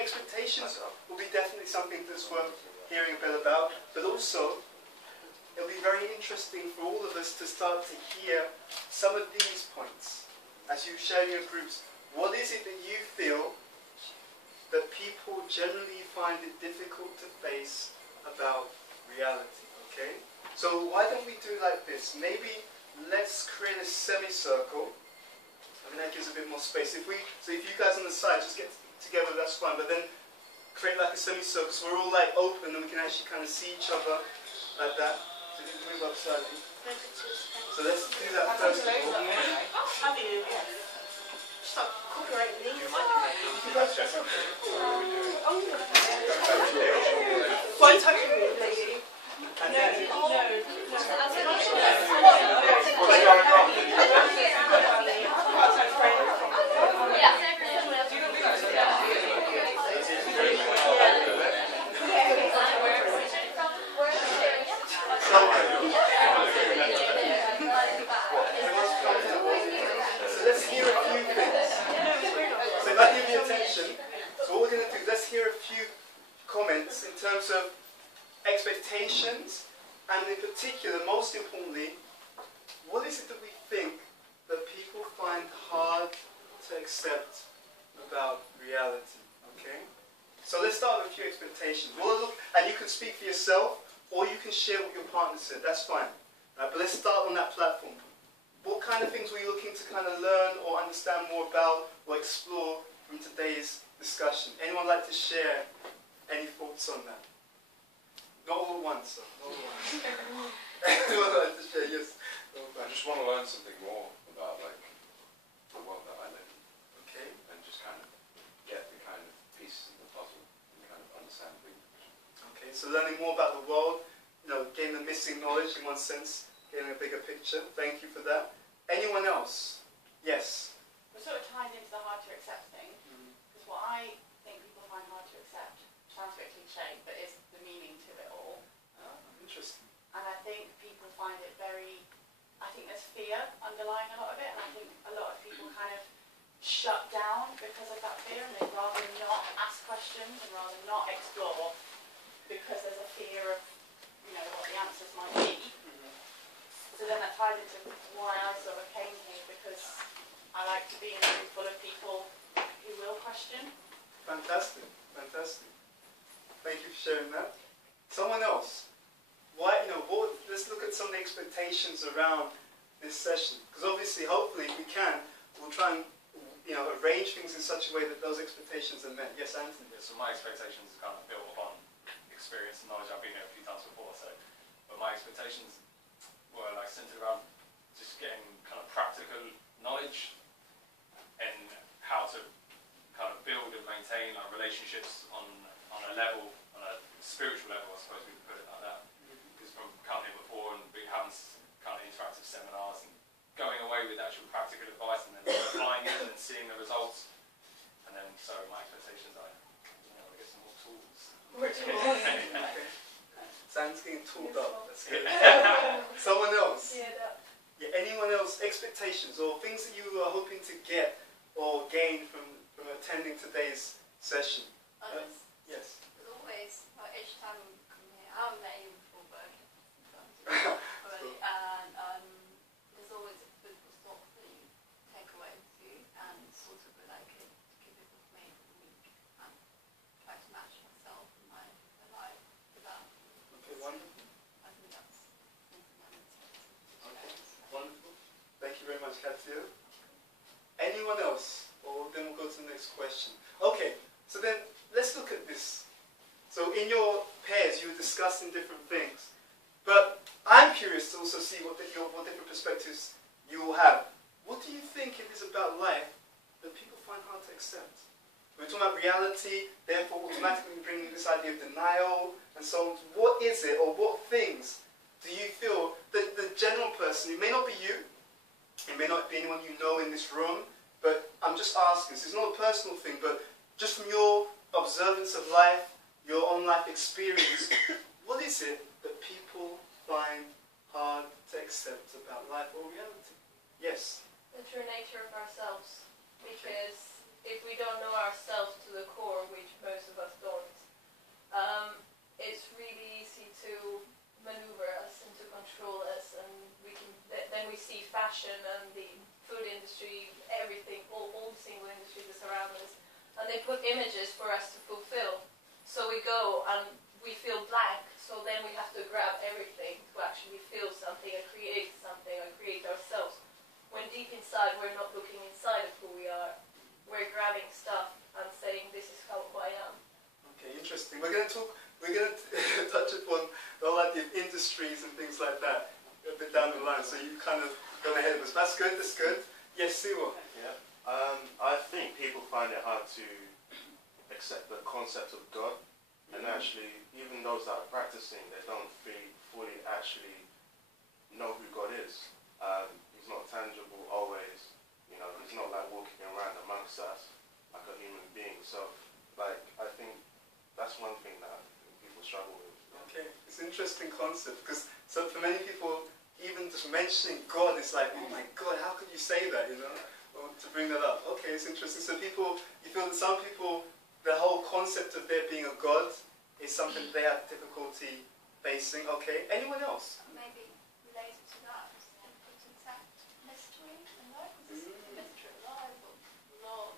expectations will be definitely something that's worth hearing a bit about, but also it'll be very interesting for all of us to start to hear some of these points as you share in your groups. What is it that you feel that people generally find it difficult to face about reality? Okay? So why don't we do like this? Maybe let's create a semicircle. I mean, that gives a bit more space. So if you guys on the side just get together, that's fine. But then create like a semicircle so we're all like open and we can actually kind of see each other like that. So you can move up slightly. So let's do that first of all. Have you? Yes. Stop copyrighting these. One touch of me, lady. And then so let's hear a few things. So if I give you attention, so what we're going to do, let's hear a few comments in terms of expectations, and in particular, most importantly, what is it that we think that people find hard to accept about reality? Okay? So let's start with a few expectations. And you can speak for yourself, or you can share what your partner said. That's fine. But let's start on that platform. What kind of things were you looking to kind of learn or understand more about or explore from today's discussion? Anyone like to share any thoughts on that? Not all at once, sir. Not all at once. Anyone like to share? Yes. I just want to learn something more about like the world that I live in. Okay. And just kind of get the kind of pieces of the puzzle and kind of understand the big picture. Okay, so learning more about the world, gain the missing knowledge in one sense, getting a bigger picture. Thank you for that. Anyone else? Yes. We're sort of tied into the hard to accept thing, because what I think people find hard to accept sounds a bit cliche, but is the meaning to it all. Oh, interesting. And I think people find it I think there's fear underlying a lot of it, and I think a lot of people kind of shut down because of that fear, and they'd rather not ask questions and rather not explore because there's a fear of, what the answers might be. So then that ties into why I sort of came here, because I like to be in a room full of people who will question. Fantastic, fantastic. Thank you for sharing that. Someone else? Why, let's look at some of the expectations around this session. Because obviously, hopefully, if we can, we'll try and, arrange things in such a way that those expectations are met. Yes, Anthony? Yeah, so my expectations are kind of built upon experience and knowledge. I've been here a few times before, but my expectations were like centered around just getting kind of practical knowledge and how to kind of build and maintain our relationships on a spiritual level, I suppose we could put it like that. Because from coming here before and having kind of interactive seminars and going away with actual practical advice and then applying it and seeing the results, and then so my expectations are, get some more tools. Sam's getting tooled up. That's good. Someone else? Yeah, anyone else? Expectations or things that you are hoping to get or gain from attending today's session? Yes. As always, each time we come here, I haven't met you before, but and there's always a food for thought that you take away with you, and sort of that I could keep it with me for the week and try to match myself and my life with that. Okay, wonderful. I think that's something I need to Okay, wonderful. Thank you very much, Katia. Anyone else? Or then we'll go to the next question. Okay, so then let's look at this. So in your pairs, you were discussing different things. But I'm curious to also see what different perspectives you will have. What do you think it is about life that people find hard to accept? We're talking about reality, therefore automatically bringing this idea of denial and so on. What is it, or what things do you feel that the general person, it may not be you, it may not be anyone you know in this room, but I'm just asking, this is not a personal thing, but just from your observance of life, your own life experience, what is it that people find hard to accept about life or reality? Yes? The true nature of ourselves. Because if we don't know ourselves to the core, which most fashion and the food industry, everything, all the single industries that surround us. And they put images for us to fulfill. So we go and we feel blank, so then we have to grab everything to actually feel something and create something and create ourselves. When deep inside we're not looking inside of who we are, we're grabbing stuff and saying this is how I am. Okay, interesting. We're going to touch upon all like the industries and things like that a bit down the line, so you kind of gone ahead of us. That's good, that's good. Yes, Siwa. Yeah. I think people find it hard to accept the concept of God, and actually, even those that are practicing, they don't fully actually know who God is. He's not tangible always, you know, he's not like walking around amongst us like a human being. So, like, I think that's one thing that people struggle with. Okay, it's an interesting concept, because so for many people, even just mentioning God is like, oh my God, how could you say that, you know, or to bring that up. Okay, it's interesting. So people, you feel that some people, the whole concept of there being a God is something they have difficulty facing. Okay, anyone else? Maybe related to that is the exact mystery in life. Is this a mystery of life or love?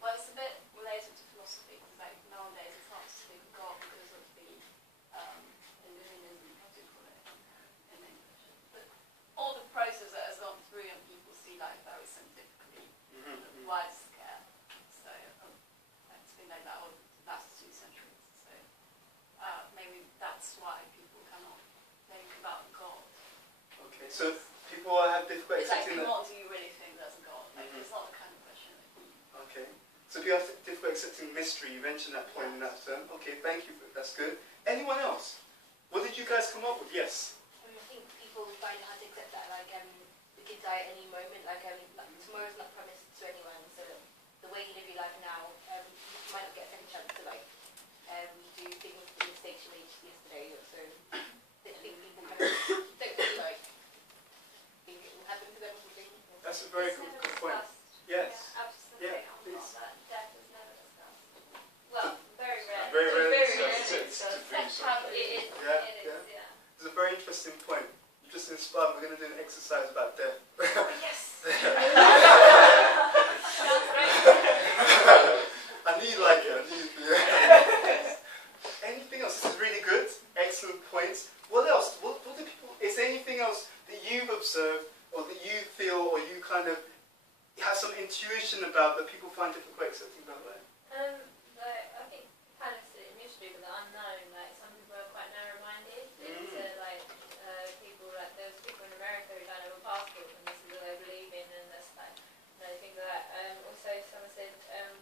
Well, it's a bit related to philosophy, because like nowadays it's hard to speak of God because of the illusionism, how do you call it in English? But all the process that has gone through and people see life very scientifically, the wide scale. So it's been like that over the last 2 centuries. So maybe that's why people cannot think about God. Okay, so people have difficulty It's like, accepting that. what do you really think there's a God? Like, it's not the kind of question. Okay, so people have difficulty accepting mystery. You mentioned that point in that term. Okay, thank you. That's good. Anyone else? What did you guys come up with? Yes. I think people find it hard to accept that, like, we could die at any moment, like tomorrow's not promised to anyone, so the way you live your life now, you might not get a second chance to, like, do things, the mistakes you made yesterday, so I think people kind of don't really, like, think it will happen to them or something. That's a very good point. Yes. I was just Yeah, going to say, please. that death is never discussed. Well, very rare. Very rare. Very So- rare. so- It is, yeah. It's a very interesting point. You just inspired. We're going to do an exercise about death. Yes. I knew you like it. I knew you. Anything else? This is really good. Excellent points. What else? What do people? Is there anything else that you've observed, or that you feel, or you kind of have some intuition about that people find difficult accepting about life? Like, I think kind of the mystery of the unknown. Like, some people are quite narrow-minded into like people, like there's people in America who don't have a passport and this is what they believe in, and that's like, you know, things like that. Also, someone said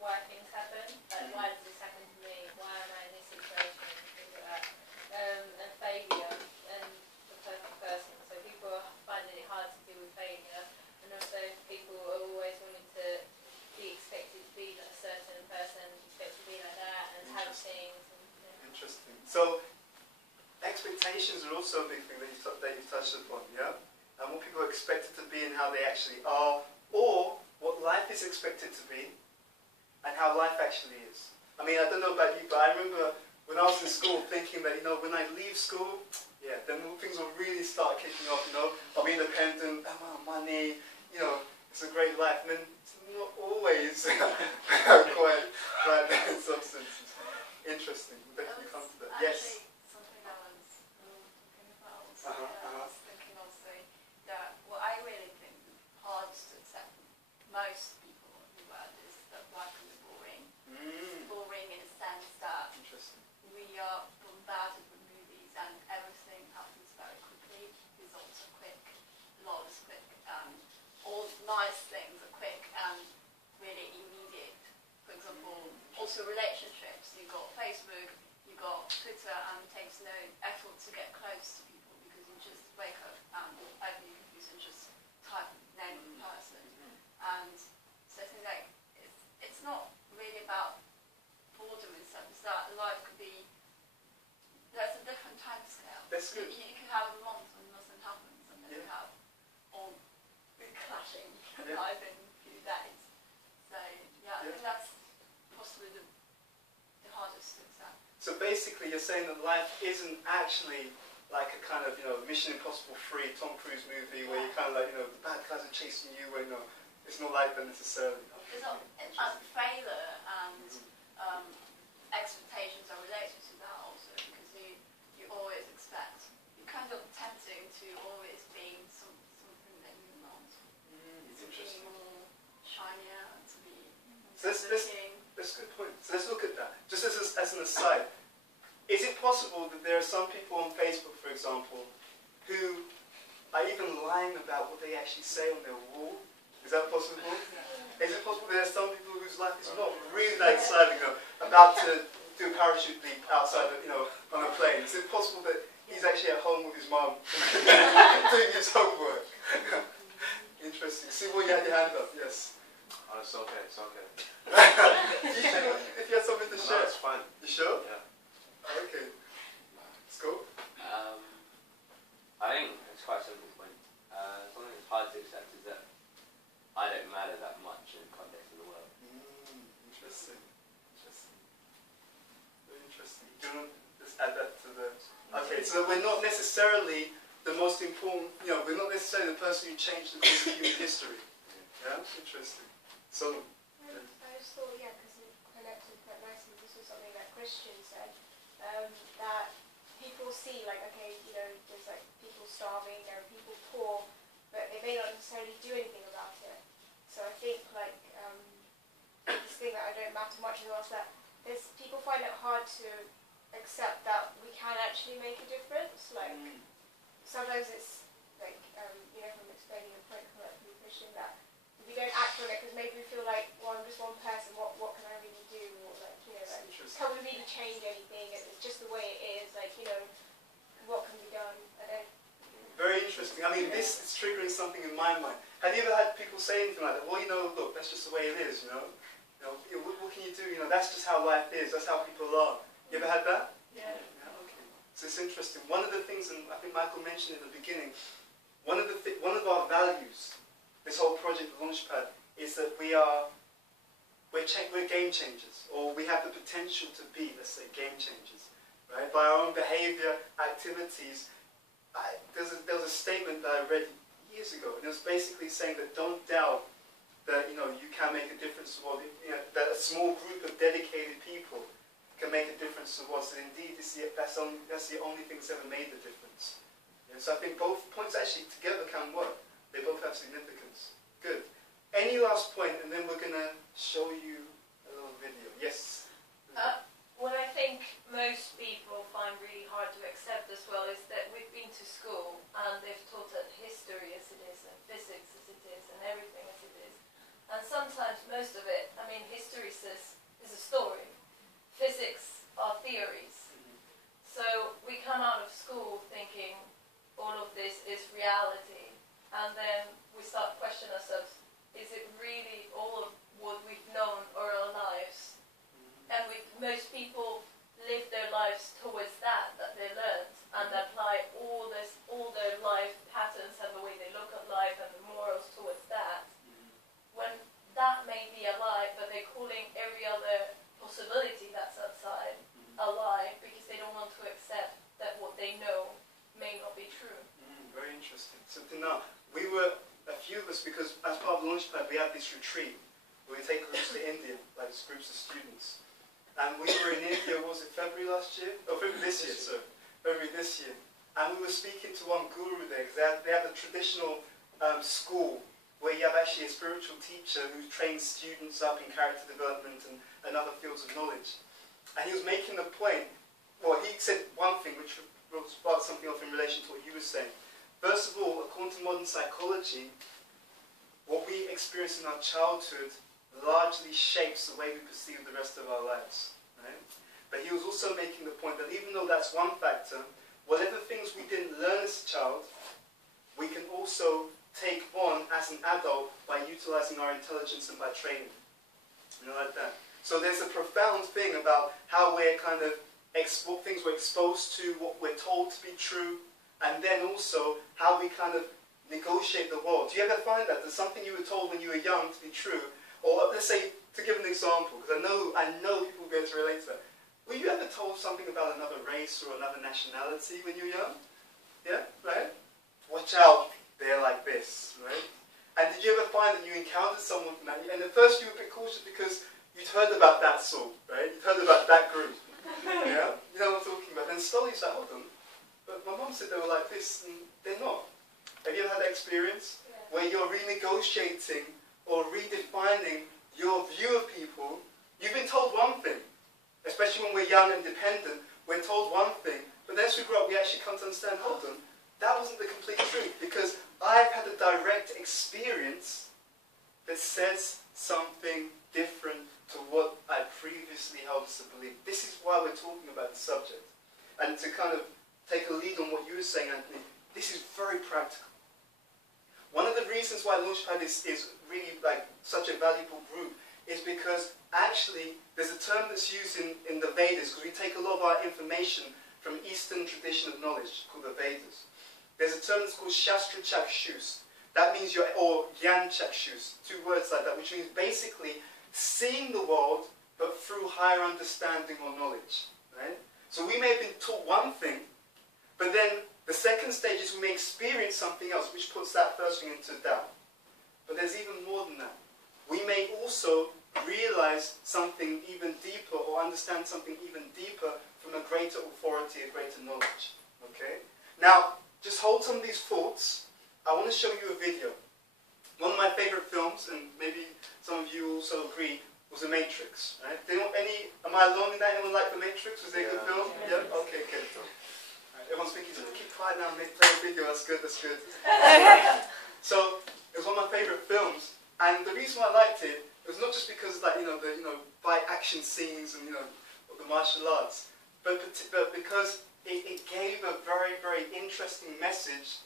why things happen. Like, why does this happen to me? Why am I in this situation? Things like that. And failure and the perfect person. So people are finding it hard to deal with failure, and also people are always wanting to be expected to be like a certain person, expected to be like that, and have things. And, Interesting. So, expectations are also a big thing that you've touched upon, yeah? And what people are expected to be and how they actually are, or what life is expected to be, and how life actually is. I mean, I don't know about you, but I remember when I was in school thinking that, you know, when I leave school, yeah, then things will really start kicking off, you know. I'll be independent, I'll have money, you know, it's a great life. And then it's not always quite like that in substance. Interesting. We'll definitely come to that. Yes. Something I was talking about. Uh-huh. I was thinking also that what I really think is hard to accept most people in the world is that life can be boring. Boring in a sense that Interesting. we are bombarded with movies and everything happens very quickly. Results are quick, love is quick, all nice things are quick and really immediate. For example, also relationships. You got Facebook, you got Twitter, and it takes no effort to get close to people because you just wake up and open your computer and just type the name of the person. And so I think like it's not really about boredom in some sense that life could be. There's a different time scale. That's good. You can have a month when nothing happens, and then you Yeah. have all the clashing Yeah. life in a few days. So yeah, I think that's possibly the hardest to accept. So basically you're saying that life isn't actually like a kind of, you know, Mission Impossible 3 Tom Cruise movie where you're kind of like, you know, the bad guys are chasing you, where, you know, it's not like that necessarily. There's a failure and expectations are related to that also, because you always expect, you're kind of tempting to always be something that you're not. It's to interesting. be more shinier, to be So that's a good point. So let's look at that. Just as an aside, is it possible that there are some people on Facebook, for example, who are even lying about what they actually say on their wall? Is that possible? Is it possible there are some people whose life is not really that exciting, you know, about to do a parachute leap outside, you know, on a plane? Is it possible that he's actually at home with his mum doing his homework? Interesting. See what you had your hand up, yes. Oh, it's okay, it's okay. If you had something to No, share. it's fine. You sure? Yeah. Okay. Let's go. I think it's quite a simple point. Something that's hard to accept is that I don't matter that much in the context of the world. Interesting. Interesting. Very interesting. Do you want to just add that to the... Okay, so we're not necessarily the most important, you know, we're not necessarily the person who changed the course of human history. Yeah? Interesting. So... I just thought, yeah, because it connected quite nicely, this was something that Christian said, that people see, like, okay, you know, there's like people starving, there are people poor, but they may not necessarily do anything about it. So I think, like, this thing that I don't matter much as well is that people find it hard to accept that we can actually make a difference. Like, sometimes it's, like, you know, from explaining a point correctly, Christian, that we don't act on it because maybe we feel like, well, I'm just one person, what can I really do? Or, like, you know, like, can we really change anything? It's just the way it is, like, you know, what can be done? And then, Very interesting. I mean, this is triggering something in my mind. Have you ever had people say anything like that? Well, you know, look, that's just the way it is, you know? What can you do? You know, that's just how life is. That's how people are. You ever had that? Yeah. Okay. So it's interesting. One of the things, and I think Michael mentioned in the beginning, one of our values, this whole project, Launchpad, is that we're game changers, or we have the potential to be, let's say, game changers, right? By our own behavior, activities. There was a statement that I read years ago, and it was basically saying that don't doubt that, you know, you can make a difference to what, you know, that a small group of dedicated people can make a difference to what, and indeed that's the only thing that's ever made the difference. And so I think both points actually together can work. They both have significance. Good. Any last point, and then we're going to show you a little video. Yes? What I think most people find really hard to accept as well is that we've been to school and they've taught us history as it is and physics as it is and everything as it is. And sometimes most of it, I mean, history is a story. Physics are theories. So we come out of school thinking all of this is reality, and then we start questioning ourselves, is it really all of what we've known all our lives? And most people live their lives towards that they learned, and apply all their life patterns and the way they look at life and the morals towards that. When that may be a lie, but they're calling every other possibility that's outside a lie because they don't want to accept that what they know may not be true. Very interesting. So now, we were a few of us, because as part of Launchpad we have this retreat where we take groups to India, like groups of students. And we were in India, was it February last year? Oh, February this year, sorry. February this year. And we were speaking to one guru there, because they have a traditional school where you have actually a spiritual teacher who trains students up in character development and other fields of knowledge. And he was making the point, well, he said one thing which will spark something off in relation to what you were saying. First of all, according to modern psychology, what we experience in our childhood largely shapes the way we perceive the rest of our lives. Right? But he was also making the point that even though that's one factor, whatever things we didn't learn as a child, we can also take on as an adult by utilizing our intelligence and by training. You know, like that. So there's a profound thing about how we're kind of, what things we're exposed to, what we're told to be true, and then also how we kind of negotiate the world. Do you ever find that there's something you were told when you were young to be true? Or let's say, to give an example, because I know people will be able to relate to that. Were you ever told something about another race or another nationality when you were young? Yeah, right? Watch out, they're like this, right? And did you ever find that you encountered someone from that? And at first you were a bit cautious because you'd heard about that sort, right? You'd heard about that group. Yeah? You know what I'm talking about? And slowly you say, hold on. But my mum said they were like this, and they're not. Have you ever had that experience? Yeah. Where you're renegotiating or redefining your view of people? You've been told one thing, especially when we're young and dependent, we're told one thing, but then as we grow up, we actually come to understand, hold on, that wasn't the complete truth, because I've had a direct experience that says something different to what I previously held as a belief. This is why we're talking about the subject. And to kind of take a lead on what you were saying, Anthony, this is very practical. One of the reasons why Launchpad is really like such a valuable group is because actually there's a term that's used in the Vedas, because we take a lot of our information from Eastern tradition of knowledge called the Vedas. There's a term that's called Shastra Chakshus. That means or Gyan Chakshus, two words like that, which means basically seeing the world but through higher understanding or knowledge. Right? So we may have been taught one thing, but then the second stage is we may experience something else which puts that first thing into doubt. But there's even more than that. We may also realize something even deeper or understand something even deeper from a greater authority, a greater knowledge. Okay? Now, just hold some of these thoughts. I want to show you a video. One of my favorite films, and maybe some of you also agree, was The Matrix. Right? Am I alone in that? Anyone like The Matrix? Was it a good film? Yeah? Okay, good. Right, everyone's thinking, keep quiet now, play a video, that's good, that's good. So, it was one of my favorite films, and the reason why I liked it, it was not just because like, the fight action scenes and the martial arts, but because it gave a very, very interesting message,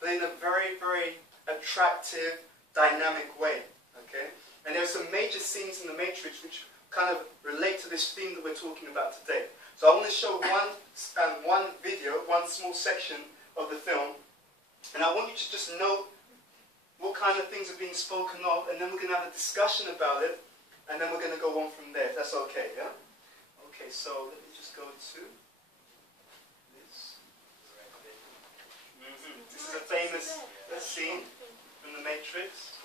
but in a very, very attractive, dynamic way. Okay? And there are some major scenes in The Matrix which kind of relate to this theme that we're talking about today. So I want to show one video, one small section of the film, and I want you to just note what kind of things are being spoken of, and then we're going to have a discussion about it, and then we're going to go on from there, if that's okay, yeah? Okay, so let me just go to this. This is a famous scene from The Matrix.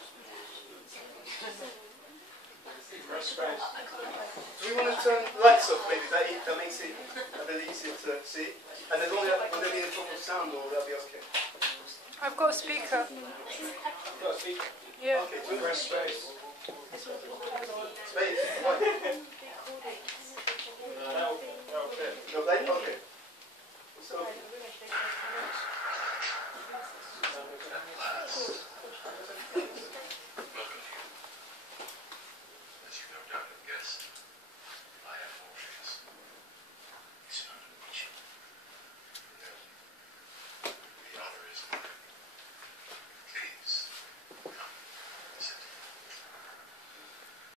Do we want to turn the lights off, maybe? That makes it a bit easier to see. And then will there be a problem of sound, or will that be okay? I've got a speaker. You've got a speaker. Yeah. Okay, Press space. space. Right.